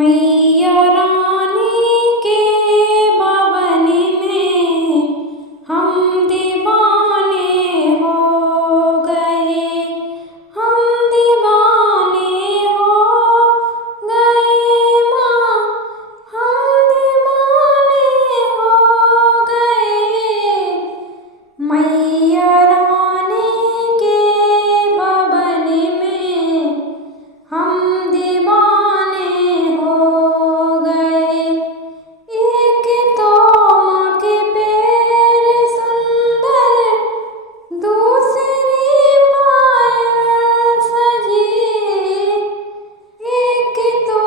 मैया रानी के भवन में हम दीवाने हो गए, हम दीवाने हो गए माँ, हम दीवाने हो गए। मैया रानी के भवन में हम दीवाने हो गए। एक तो माँ के पैर सुंदर, दूसरी पायल सजी। एक तो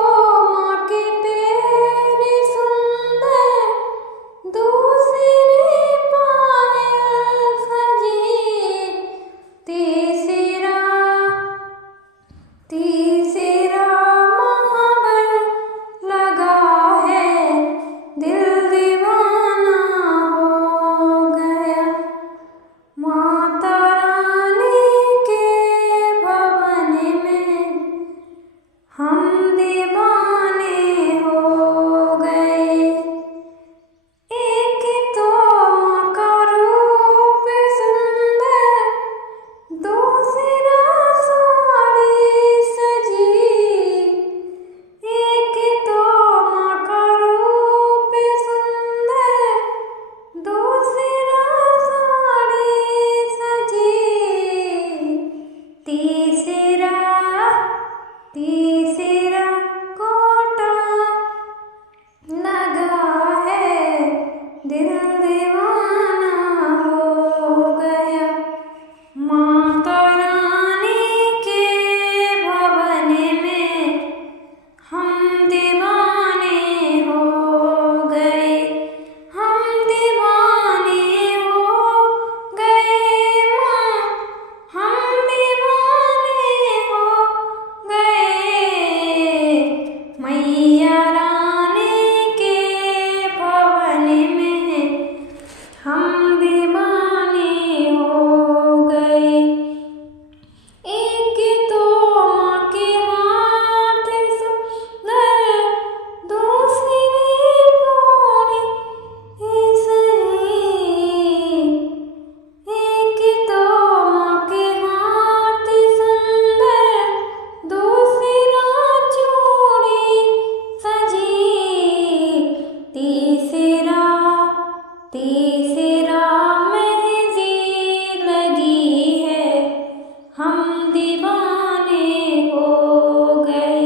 माँ के पैर सुंदर, दूसरी पायल सजी। तीसरा महावर लगा है, दिल दीवाना हो गया। माता रानी के भवन में हम दीवाने हो गए। एक तो माँ का रूप सुंदर, दूसरा साड़ी सजी। एक तो माँ का रूप सुंदर, दूसरा साड़ी सजी। तीसरा कोटा लगा है, दिल दीवाना हो गया। माता रानी के भवन में हम दीवाने हो गए, हम दीवाने हो गए माँ, हम दीवाने हो गए। मैया रानी के भवन में हम दीवाने हो गए। एक तो माँ के हाथ सुंदर, दूसरी पूरी सजी। एक तो माँ के हाथ सुंदर, दूसरा चूड़ी सजी। तीसरा मेहंदी लगी है, हम दीवाने हो गए।